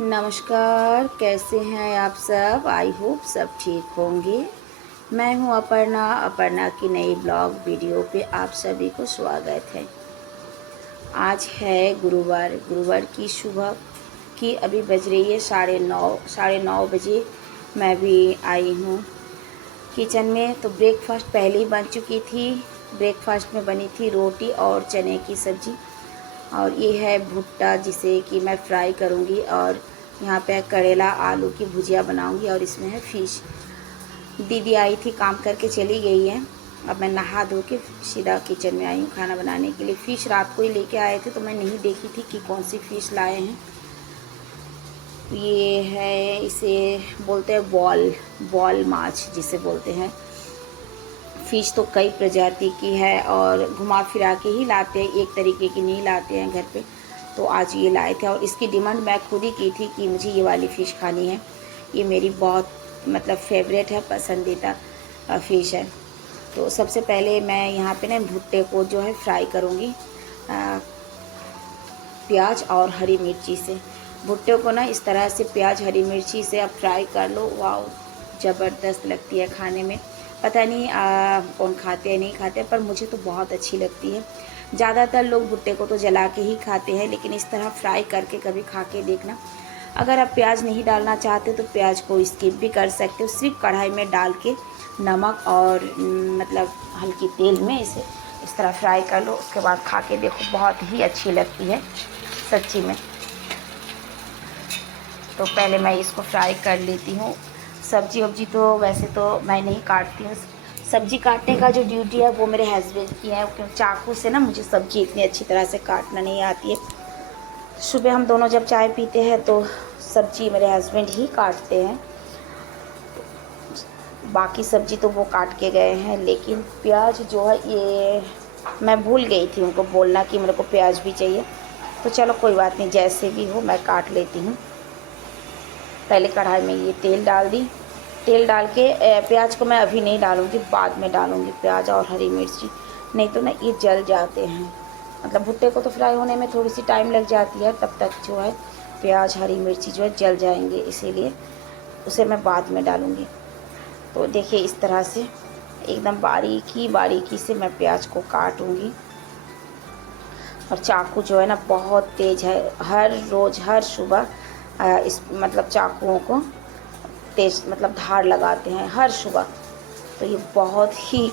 नमस्कार, कैसे हैं आप सब? आई होप सब ठीक होंगे। मैं हूं अपर्णा की नई ब्लॉग वीडियो पे आप सभी को स्वागत है। आज है गुरुवार की सुबह की अभी बज रही है 9:30 बजे। मैं भी आई हूं किचन में। तो ब्रेकफास्ट पहले ही बन चुकी थी। ब्रेकफास्ट में बनी थी रोटी और चने की सब्ज़ी, और ये है भुट्टा जिसे कि मैं फ्राई करूँगी, और यहाँ पे करेला आलू की भुजिया बनाऊँगी, और इसमें है फ़िश। दीदी आई थी, काम करके चली गई है। अब मैं नहा धो के सीधा किचन में आई हूँ खाना बनाने के लिए। फ़िश रात को ही लेके आए थे तो मैं नहीं देखी थी कि कौन सी फ़िश लाए हैं। ये है, इसे बोलते हैं बॉल माछ जिसे बोलते हैं। फ़िश तो कई प्रजाति की है और घुमा फिरा के ही लाते हैं, एक तरीके की नहीं लाते हैं घर पे। तो आज ये लाए थे और इसकी डिमांड मैं खुद ही की थी कि मुझे ये वाली फ़िश खानी है। ये मेरी बहुत फेवरेट है, पसंदीदा फ़िश है। तो सबसे पहले मैं यहाँ पे ना भुट्टे को जो है फ्राई करूँगी प्याज और हरी मिर्ची से। भुट्टे को ना इस तरह से प्याज हरी मिर्ची से आप फ्राई कर लो, वाह ज़बरदस्त लगती है खाने में। पता नहीं कौन खाते हैं नहीं खाते, पर मुझे तो बहुत अच्छी लगती है। ज़्यादातर लोग भुट्टे को तो जला के ही खाते हैं, लेकिन इस तरह फ्राई करके कभी खा के देखना। अगर आप प्याज नहीं डालना चाहते तो प्याज को स्किप भी कर सकते हो। सिर्फ कढ़ाई में डाल के नमक और हल्की तेल में इसे इस तरह फ्राई कर लो। उसके बाद खा के देखो, बहुत ही अच्छी लगती है सच्ची में। तो पहले मैं इसको फ्राई कर लेती हूँ। सब्जी वब्जी तो वैसे तो मैं नहीं काटती हूँ। सब्जी काटने का जो ड्यूटी है वो मेरे हस्बैंड की है, क्योंकि चाकू से ना मुझे सब्जी इतनी अच्छी तरह से काटना नहीं आती है। सुबह हम दोनों जब चाय पीते हैं तो सब्जी मेरे हस्बैंड ही काटते हैं, बाकी सब्जी तो वो काट के गए हैं। लेकिन प्याज जो है ये मैं भूल गई थी उनको बोलना कि मेरे को प्याज भी चाहिए। तो चलो कोई बात नहीं, जैसे भी हो मैं काट लेती हूँ। पहले कढ़ाई में ये तेल डाल दी। तेल डाल के प्याज को मैं अभी नहीं डालूँगी, बाद में डालूँगी प्याज और हरी मिर्ची, नहीं तो ना ये जल जाते हैं। भुट्टे को तो फ्राई होने में थोड़ी सी टाइम लग जाती है, तब तक जो है प्याज हरी मिर्ची जो है जल जाएंगे, इसीलिए उसे मैं बाद में डालूँगी। तो देखिए इस तरह से एकदम बारीकी से मैं प्याज को काटूँगी। और चाकू जो है ना बहुत तेज़ है। हर रोज़ हर सुबह इस चाकुओं को तेज धार लगाते हैं हर सुबह। तो ये बहुत ही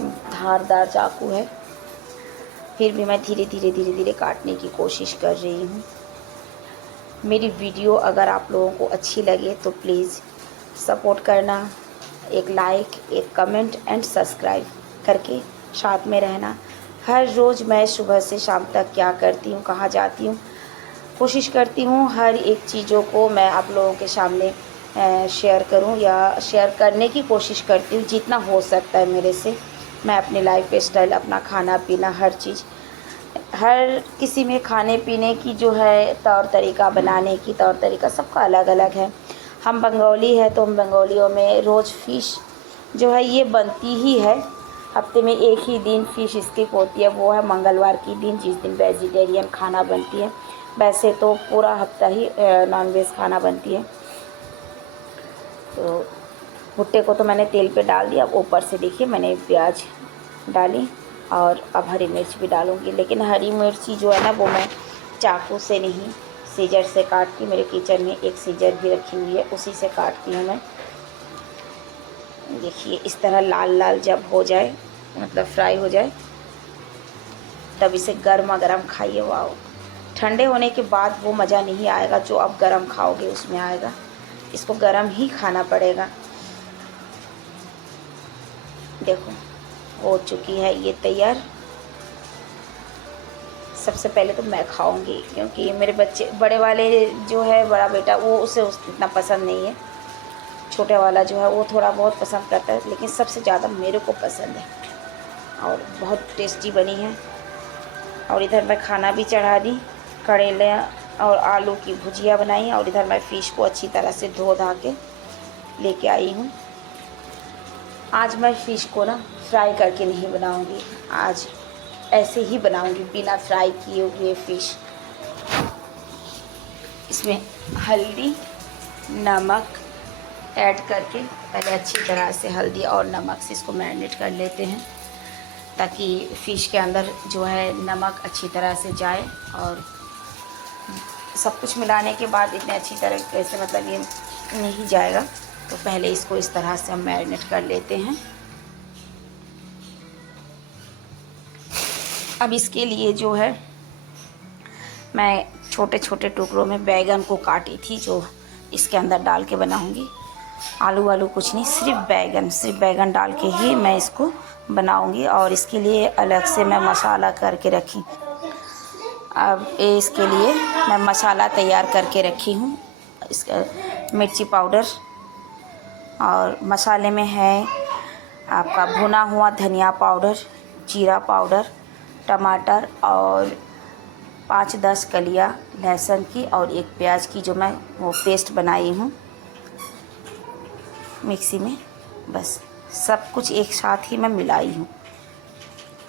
धारदार चाकू है। फिर भी मैं धीरे धीरे काटने की कोशिश कर रही हूँ। मेरी वीडियो अगर आप लोगों को अच्छी लगे तो प्लीज़ सपोर्ट करना, एक लाइक, एक कमेंट एंड सब्सक्राइब करके साथ में रहना। हर रोज़ मैं सुबह से शाम तक क्या करती हूँ, कहाँ जाती हूँ, कोशिश करती हूँ हर एक चीज़ों को मैं आप लोगों के सामने शेयर करूँ या शेयर करने की कोशिश करती हूँ जितना हो सकता है मेरे से। मैं अपनी लाइफ स्टाइल, अपना खाना पीना, हर चीज़, हर किसी में खाने पीने की जो है तौर तरीका, बनाने की तौर तरीका सबका अलग अलग है। हम बंगाली है तो हम बंगालियों में रोज़ फ़िश जो है ये बनती ही है। हफ्ते में एक ही दिन फ़िश स्किप होती है, वो है मंगलवार की दिन, जिस दिन वेजिटेरियन खाना बनती है। वैसे तो पूरा हफ्ता ही नॉनवेज खाना बनती है। तो भुट्टे को तो मैंने तेल पे डाल दिया। ऊपर से देखिए मैंने प्याज डाली और अब हरी मिर्च भी डालूँगी। लेकिन हरी मिर्ची जो है ना वो मैं चाकू से नहीं, सीजर से काटती। मेरे किचन में एक सीजर भी रखी हुई है, उसी से काटती हूँ मैं। देखिए इस तरह लाल लाल जब हो जाए, फ्राई हो जाए, तब इसे गर्मा गर्म खाइए। वाह, ठंडे होने के बाद वो मज़ा नहीं आएगा जो आप गरम खाओगे उसमें आएगा। इसको गरम ही खाना पड़ेगा। देखो हो चुकी है ये तैयार। सबसे पहले तो मैं खाऊंगी, क्योंकि मेरे बच्चे, बड़े वाले जो है बड़ा बेटा, वो उसे इतना पसंद नहीं है। छोटे वाला जो है वो थोड़ा बहुत पसंद करता है, लेकिन सबसे ज़्यादा मेरे को पसंद है और बहुत टेस्टी बनी है। और इधर मैं खाना भी चढ़ा दी, करेले और आलू की भुजिया बनाई, और इधर मैं फ़िश को अच्छी तरह से धो धा के लेके आई हूँ। आज मैं फ़िश को ना फ्राई करके नहीं बनाऊँगी, आज ऐसे ही बनाऊँगी बिना फ्राई किए हुए फ़िश। इसमें हल्दी नमक ऐड करके पहले अच्छी तरह से हल्दी और नमक से इसको मैरिनेट कर लेते हैं, ताकि फ़िश के अंदर जो है नमक अच्छी तरह से जाए। और सब कुछ मिलाने के बाद इतने अच्छी तरीके से मतलब ये नहीं जाएगा, तो पहले इसको इस तरह से हम मैरिनेट कर लेते हैं। अब इसके लिए जो है मैं छोटे छोटे टुकड़ों में बैगन को काटी थी, जो इसके अंदर डाल के बनाऊंगी। आलू वालू कुछ नहीं, सिर्फ बैगन डाल के ही मैं इसको बनाऊंगी। और इसके लिए अलग से मैं मसाला करके रखी। अब इसके लिए मैं मसाला तैयार करके रखी हूँ। इसका मिर्ची पाउडर, और मसाले में है आपका भुना हुआ धनिया पाउडर, जीरा पाउडर, टमाटर और 5-10 कलियाँ लहसुन की और एक प्याज की, जो मैं वो पेस्ट बनाई हूँ मिक्सी में। बस सब कुछ एक साथ ही मैं मिलाई हूँ।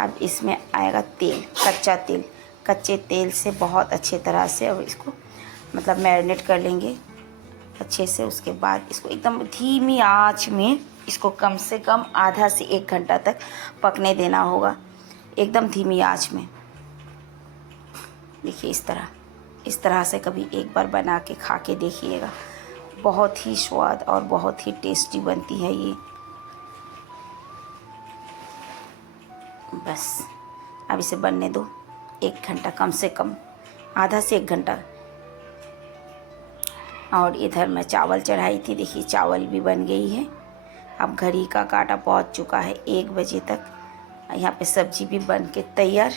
अब इसमें आएगा तेल, कच्चा तेल। कच्चे तेल से बहुत अच्छे तरह से अब इसको मतलब मैरिनेट कर लेंगे अच्छे से। उसके बाद इसको एकदम धीमी आंच में इसको कम से कम आधा से 1 घंटा तक पकने देना होगा, एकदम धीमी आंच में। देखिए इस तरह से कभी एक बार बना के खा के देखिएगा, बहुत ही स्वाद और बहुत ही टेस्टी बनती है ये। बस अब इसे बनने दो 1 घंटा, कम से कम आधा से 1 घंटा। और इधर मैं चावल चढ़ाई थी, देखिए चावल भी बन गई है। अब घड़ी का काटा पहुंच चुका है 1 बजे तक। यहाँ पे सब्जी भी बन के तैयार,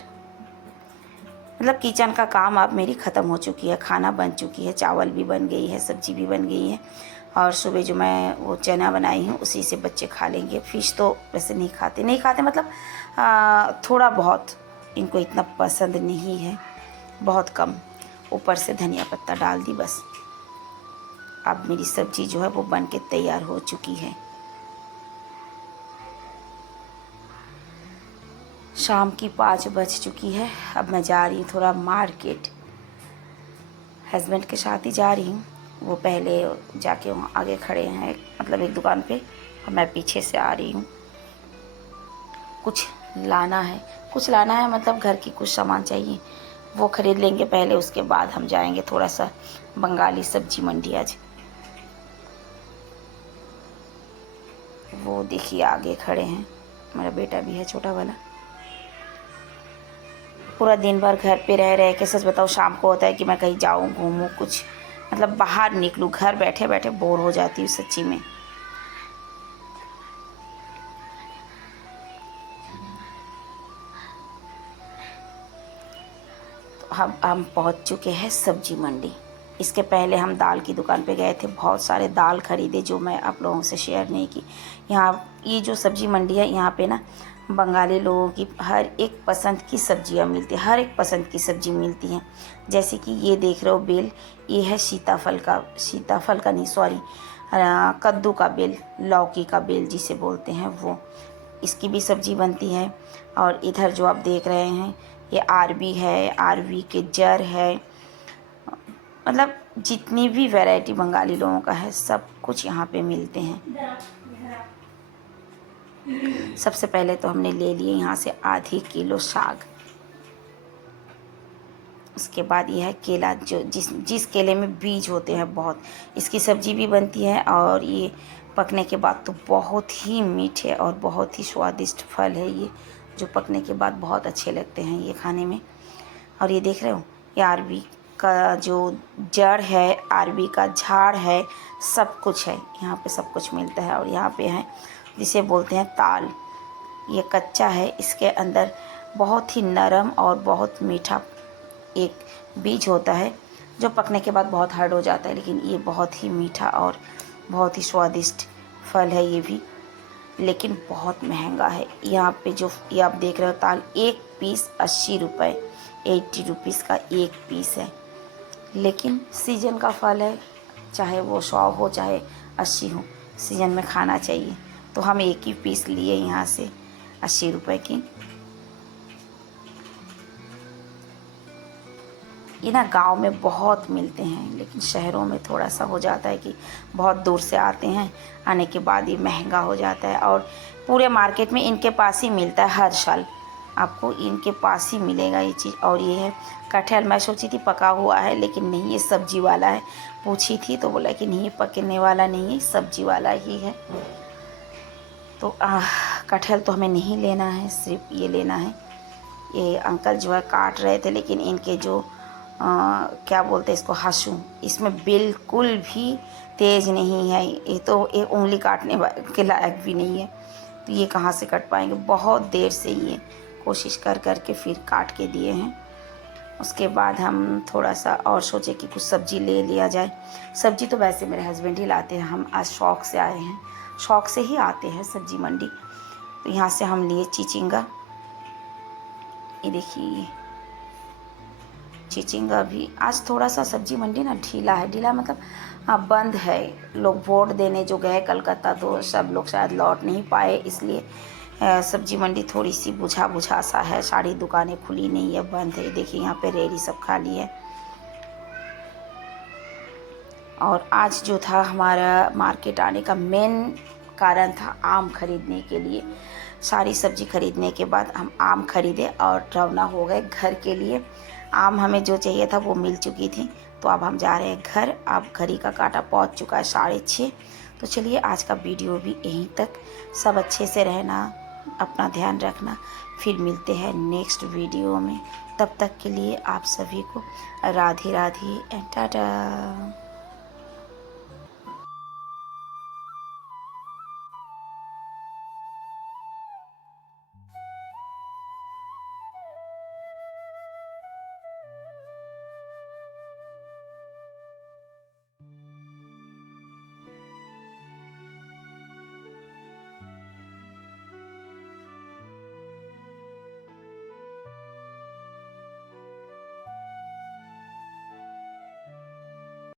मतलब किचन का काम अब मेरी ख़त्म हो चुकी है। खाना बन चुकी है, चावल भी बन गई है, सब्जी भी बन गई है। और सुबह जो मैं वो चना बनाई हूँ उसी से बच्चे खा लेंगे। फ़िश तो वैसे नहीं खाते मतलब थोड़ा बहुत, इनको इतना पसंद नहीं है, बहुत कम। ऊपर से धनिया पत्ता डाल दी बस। अब मेरी सब्ज़ी जो है वो बन के तैयार हो चुकी है। शाम की 5 बज चुकी है। अब मैं जा रही हूँ थोड़ा मार्केट, हस्बैंड के साथ ही जा रही हूँ। वो पहले जाके वहाँ आगे खड़े हैं मतलब एक दुकान पे, और मैं पीछे से आ रही हूँ। कुछ लाना है मतलब घर की कुछ सामान चाहिए, वो ख़रीद लेंगे पहले, उसके बाद हम जाएंगे थोड़ा सा बंगाली सब्जी मंडी। आज वो देखिए आगे खड़े हैं, मेरा बेटा भी है छोटा वाला। पूरा दिन भर घर पे रह के सच बताओ शाम को होता है कि मैं कहीं जाऊं, घूमूं, कुछ मतलब बाहर निकलूं। घर बैठे बैठे बोर हो जाती हूँ सच्ची में। तो हम पहुँच चुके हैं सब्जी मंडी। इसके पहले हम दाल की दुकान पे गए थे, बहुत सारे दाल खरीदे जो मैं आप लोगों से शेयर नहीं की। यहाँ ये जो सब्जी मंडी है, यहाँ पे ना बंगाली लोगों की हर एक पसंद की सब्जियाँ मिलती हैं, हर एक पसंद की सब्ज़ी मिलती हैं। जैसे कि ये देख रहे हो बेल, ये है सीताफल का नहीं सॉरी, कद्दू का बेल, लौकी का बेल जिसे बोलते हैं वो, इसकी भी सब्ज़ी बनती है। और इधर जो आप देख रहे हैं ये अरबी है, अरबी के जड़ है, मतलब जितनी भी वैरायटी बंगाली लोगों का है सब कुछ यहाँ पे मिलते हैं। सबसे पहले तो हमने ले लिए यहाँ से आधी किलो साग। उसके बाद यह है केला, जो जिस केले में बीज होते हैं बहुत, इसकी सब्जी भी बनती है। और ये पकने के बाद तो बहुत ही मीठे और बहुत ही स्वादिष्ट फल है ये, जो पकने के बाद बहुत अच्छे लगते हैं ये खाने में। और ये देख रहे हो, ये अरबी का जो जड़ है, अरबी का झाड़ है, सब कुछ है यहाँ पे, सब कुछ मिलता है। और यहाँ पे है जिसे बोलते हैं ताल, ये कच्चा है, इसके अंदर बहुत ही नरम और बहुत मीठा एक बीज होता है, जो पकने के बाद बहुत हार्ड हो जाता है, लेकिन ये बहुत ही मीठा और बहुत ही स्वादिष्ट फल है ये भी, लेकिन बहुत महंगा है। यहाँ पे जो ये आप देख रहे हो ताल, एक पीस 80 रुपये, 80 रुपीज़ का एक पीस है। लेकिन सीजन का फल है, चाहे वो 100 हो चाहे 80 हो, सीजन में खाना चाहिए। तो हम एक ही पीस लिए यहाँ से 80 रुपये की। ये ना गांव में बहुत मिलते हैं, लेकिन शहरों में थोड़ा सा हो जाता है कि बहुत दूर से आते हैं, आने के बाद ये महंगा हो जाता है। और पूरे मार्केट में इनके पास ही मिलता है, हर साल आपको इनके पास ही मिलेगा ये चीज़। और ये है कटहल, मैं सोची थी पका हुआ है, लेकिन नहीं, ये सब्जी वाला है। पूछी थी तो बोला कि नहीं, ये पकने वाला नहीं है, सब्जी वाला ही है। तो कटहल तो हमें नहीं लेना है, सिर्फ ये लेना है। ये अंकल जो है काट रहे थे, लेकिन इनके जो क्या बोलते हैं इसको, हंसू, इसमें बिल्कुल भी तेज़ नहीं है। ये तो एक उंगली काटने के लायक भी नहीं है, तो ये कहाँ से कट पाएंगे। बहुत देर से ये कोशिश कर कर के फिर काट के दिए हैं। उसके बाद हम थोड़ा सा और सोचे कि कुछ सब्ज़ी ले लिया जाए। सब्ज़ी तो वैसे मेरे हस्बैंड ही लाते हैं, हम आज शौक़ से आए हैं, शौक़ से ही आते हैं सब्ज़ी मंडी। तो यहाँ से हम लिए चिचिंगा, ये देखिए चिचिंगा भी। आज थोड़ा सा सब्जी मंडी ना ढीला है, ढीला मतलब बंद है। लोग वोट देने जो गए कलकत्ता, तो सब लोग शायद लौट नहीं पाए, इसलिए सब्जी मंडी थोड़ी सी बुझा बुझा सा है। सारी दुकानें खुली नहीं है, बंद है। देखिए यहाँ पे रेहड़ी सब खाली है। और आज जो था हमारा मार्केट आने का मेन कारण था आम खरीदने के लिए। सारी सब्जी खरीदने के बाद हम आम खरीदे और रवाना हो गए घर के लिए। आम हमें जो चाहिए था वो मिल चुकी थी, तो अब हम जा रहे हैं घर। अब घड़ी का कांटा पहुंच चुका है 6:30। तो चलिए आज का वीडियो भी यहीं तक। सब अच्छे से रहना, अपना ध्यान रखना। फिर मिलते हैं नेक्स्ट वीडियो में। तब तक के लिए आप सभी को राधे राधे एंड टाटा।